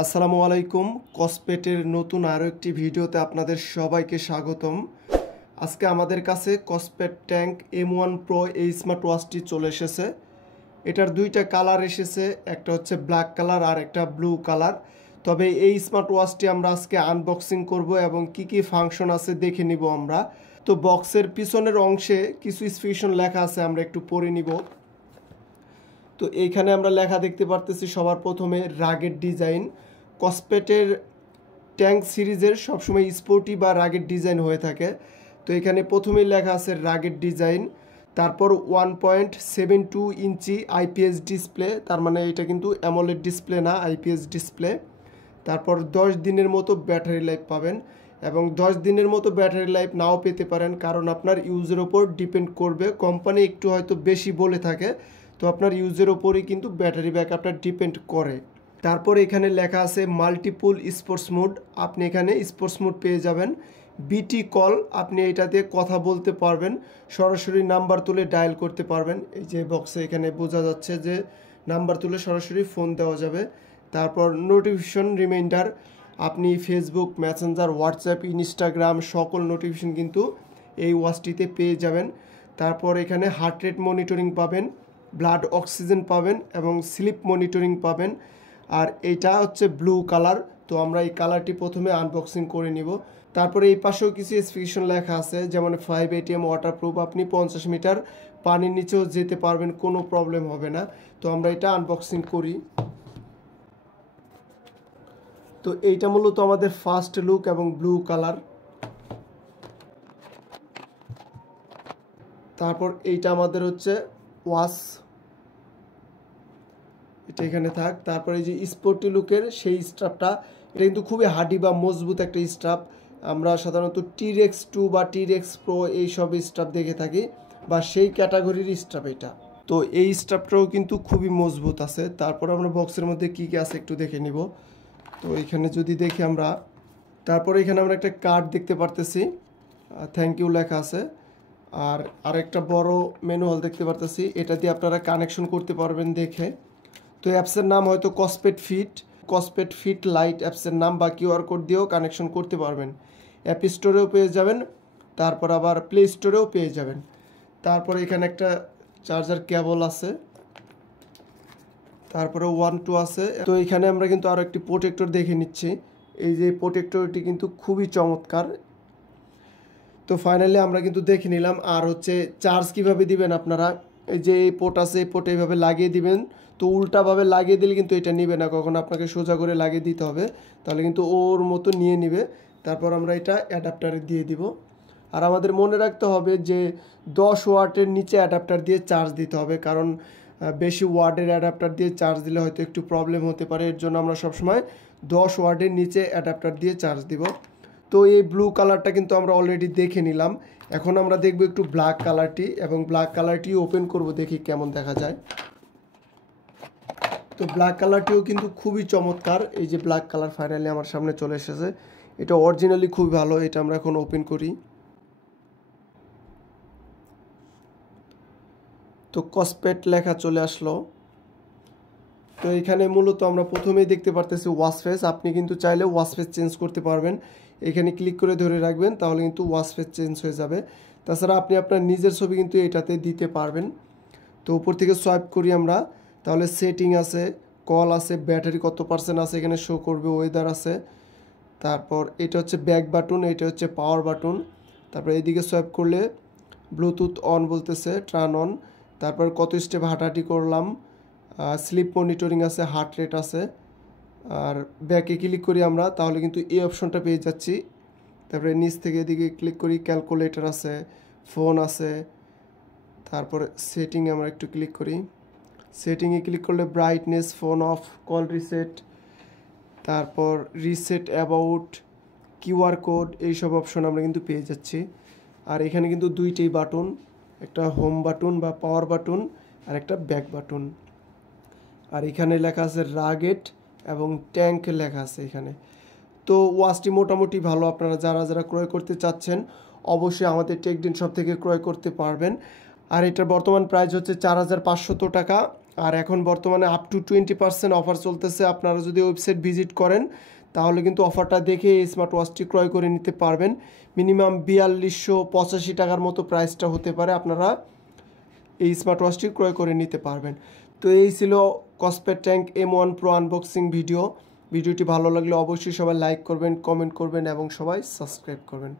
আসসালামু আলাইকুম। কসপেটের নতুন আরও একটি ভিডিওতে আপনাদের সবাইকে স্বাগতম। আজকে আমাদের কাছে কসপেট ট্যাঙ্ক M1 Pro এই স্মার্ট ওয়াচটি চলে এসেছে। এটার দুইটা কালার এসেছে, একটা হচ্ছে ব্ল্যাক কালার আর একটা ব্লু কালার। তবে এই স্মার্ট ওয়াচটি আমরা আজকে আনবক্সিং করব এবং কি কি ফাংশন আছে দেখে নিব আমরা। তো বক্সের পিছনের অংশে কিছু স্পেসিফিকেশন লেখা আছে, আমরা একটু পড়ে নিব। তো এইখানে আমরা লেখা দেখতে পারতেছি সবার প্রথমে রাগেড ডিজাইন। কসপেটের ট্যাঙ্ক সিরিজের সবসময় স্পোর্টি বা রাগেড ডিজাইন হয়ে থাকে। তো এখানে প্রথমেই লেখা আছে রাগেড ডিজাইন, তারপর 1.72 ইঞ্চি আইপিএস ডিসপ্লে, তার মানে এটা কিন্তু অ্যামোলেড ডিসপ্লে না, আইপিএস ডিসপ্লে। তারপর 10 দিনের মতো ব্যাটারি লাইফ পাবেন, এবং 10 দিনের মতো ব্যাটারি লাইফ নাও পেতে পারেন, কারণ আপনার ইউজের ওপর ডিপেন্ড করবে। কোম্পানি একটু হয়তো বেশি বলে থাকে, তো আপনার ইউজের ওপরই কিন্তু ব্যাটারি ব্যাকআপটা ডিপেন্ড করে। তারপর এখানে লেখা আছে মাল্টিপুল স্পোর্টস মোড, আপনি এখানে স্পোর্টস মোড পেয়ে যাবেন। বিটি কল, আপনি এটাতে কথা বলতে পারবেন, সরাসরি নাম্বার তুলে ডায়াল করতে পারবেন। এই যে বক্সে এখানে বোঝা যাচ্ছে যে নাম্বার তুলে সরাসরি ফোন দেওয়া যাবে। তারপর নোটিফিকেশন রিমাইন্ডার, আপনি ফেসবুক, মেসেঞ্জার, হোয়াটসঅ্যাপ, ইনস্টাগ্রাম সকল নোটিফিকেশন কিন্তু এই ওয়াচটিতে পেয়ে যাবেন। তারপর এখানে হার্ট রেট মনিটরিং পাবেন, ব্লাড অক্সিজেন পাবেন এবং স্লিপ মনিটরিং পাবেন। আর এইটা হচ্ছে ব্লু কালার, তো আমরা এই কালারটি প্রথমে আনবক্সিং করে নিব। তারপরে এই পাশেও কিছু স্পেসিফিকেশন লেখা আছে, যেমন 5 ATM ওয়াটারপ্রুফ, আপনি 50 মিটার পানির নিচেও যেতে পারবেন, কোনো প্রবলেম হবে না। তো আমরা এটা আনবক্সিং করি। তো এইটা মূলত আমাদের ফার্স্ট লুক এবং ব্লু কালার। তারপর এইটা আমাদের হচ্ছে ওয়াচ, এটা এখানে থাক। তারপরে এই যে স্পোর্টি লুকের সেই স্ট্রাপটা, এটা কিন্তু খুবই হার্ডি বা মজবুত একটা স্ট্রাপ। আমরা সাধারণত টিরেক্স 2 বা টিরেক্স প্রো এইসব স্ট্রাপ দেখে থাকি, বা সেই ক্যাটাগরির স্ট্রাপ এটা। তো এই স্ট্রাপটাও কিন্তু খুবই মজবুত আছে। তারপর আমরা বক্সের মধ্যে কী কী আছে একটু দেখে নিব। তো এখানে যদি দেখি আমরা, তারপরে এখানে আমরা একটা কার্ড দেখতে পারতেছি, থ্যাংক ইউ লেখা আছে। আর আরেকটা বড় ম্যানুয়াল দেখতে পারতেছি, এটা দিয়ে আপনারা কানেকশন করতে পারবেন দেখে। তো অ্যাপসের নাম হয়তো কসপেট ফিট লাইট অ্যাপসের নাম, বা কিউআর কোড দিয়েও কানেকশন করতে পারবেন। অ্যাপ স্টোরেও পেয়ে যাবেন, তারপর আবার প্লে স্টোরেও পেয়ে যাবেন। তারপরে এখানে একটা চার্জার কেবল আছে, তারপরে 1-2 আছে। তো এখানে আমরা কিন্তু আরও একটি প্রোটেক্টর দেখে নিচ্ছি। এই যে প্রোটেক্টরটি কিন্তু খুবই চমৎকার। তো ফাইনালি আমরা কিন্তু দেখে নিলাম। আর হচ্ছে চার্জ কিভাবে দিবেন আপনারা, এই যে এই পোর্ট আছে, এই পোর্টে এইভাবে লাগিয়ে দিবেন। তো উল্টাভাবে লাগিয়ে দিলে কিন্তু এটা নিবে না, কখন আপনাকে সোজা করে লাগিয়ে দিতে হবে, তাহলে কিন্তু ওর মতো নিয়ে নিবে। তারপর আমরা এটা অ্যাডাপ্টারে দিয়ে দিব। আর আমাদের মনে রাখতে হবে যে 10 ওয়াটের নিচে অ্যাডাপ্টার দিয়ে চার্জ দিতে হবে, কারণ বেশি ওয়াটের অ্যাডাপ্টার দিয়ে চার্জ দিলে হয়তো একটু প্রবলেম হতে পারে। এর জন্য আমরা সবসময় 10 ওয়াটের নিচে অ্যাডাপ্টার দিয়ে চার্জ দিব। তো এই ব্লু কালারটা কিন্তু আমরা অলরেডি দেখে নিলাম। এখন আমরা দেখব একটু ব্ল্যাক কালারটি, এবং ব্ল্যাক কালারটি ওপেন করব, দেখি কেমন দেখা যায়। তো ব্ল্যাক কালারটিও কিন্তু খুবই চমৎকার। এই যে ব্ল্যাক কালার ফাইনালি আমার সামনে চলে এসেছে, এটা অরিজিনালি খুবই ভালো। এটা আমরা এখন ওপেন করি। তো কসপেট লেখা চলে আসলো। তো এখানে মূলত আমরা প্রথমেই দেখতে পারতেছি ওয়াচ ফেস। আপনি কিন্তু চাইলে ওয়াচ ফেস চেঞ্জ করতে পারবেন, এখানে ক্লিক করে ধরে রাখবেন, তাহলে কিন্তু ওয়াচ ফেস চেঞ্জ হয়ে যাবে। তাছাড়া আপনি আপনার নিজের ছবি কিন্তু এটাতে দিতে পারবেন। তো উপর থেকে সোয়াইপ করি আমরা, তাহলে সেটিং আছে, কল আছে, ব্যাটারি কত % আছে এখানে শো করবে, ওয়েদার আছে। তারপর এটা হচ্ছে ব্যাক বাটন, এটা হচ্ছে পাওয়ার বাটন। তারপর এইদিকে সোয়াইপ করলে ব্লুটুথ অন বলতেছে, টার্ন অন। তারপর কত স্টেপ হাঁটাহাঁটি করলাম, স্লিপ মনিটরিং আছে, হার্ট রেট আছে। আর ব্যাকে ক্লিক করি আমরা, তাহলে কিন্তু এই অপশনটা পেয়ে যাচ্ছি। তারপরে নিচ থেকে এদিকে ক্লিক করি, ক্যালকুলেটর আছে, ফোন আছে। তারপরে সেটিংয়ে আমরা একটু ক্লিক করি, সেটিংয়ে ক্লিক করলে brightness, phone off, call reset, তারপর রিসেট অ্যাবাউট, কিউআর কোড, এইসব অপশন আমরা কিন্তু পেয়ে যাচ্ছি। আর এখানে কিন্তু দুইটাই বাটন, একটা হোম বাটন বা পাওয়ার বাটন, আর একটা ব্যাক বাটন। আর এখানে লেখা আছে রাগেট এবং ট্যাঙ্ক লেখা আছে এখানে। তো ওয়াচটি মোটামুটি ভালো, আপনারা যারা ক্রয় করতে চাচ্ছেন অবশ্যই আমাদের টেকডেন শপ থেকে ক্রয় করতে পারবেন। আর এটার বর্তমান প্রাইস হচ্ছে 4500 টাকা। আর এখন বর্তমানে আপ টু 20% অফার চলতেছে। আপনারা যদি ওয়েবসাইট ভিজিট করেন তাহলে কিন্তু অফারটা দেখে এই স্মার্ট ওয়াচটি ক্রয় করে নিতে পারবেন। মিনিমাম 4285 টাকার মতো প্রাইসটা হতে পারে, আপনারা এই স্মার্ট ওয়াচটি ক্রয় করে নিতে পারবেন। তো এই ছিল কসপেট tank M1 Pro unboxing video. ভিডিওটি ভালো লাগলে অবশ্যই সবাই লাইক করবেন, কমেন্ট করবেন এবং সবাই সাবস্ক্রাইব করবেন।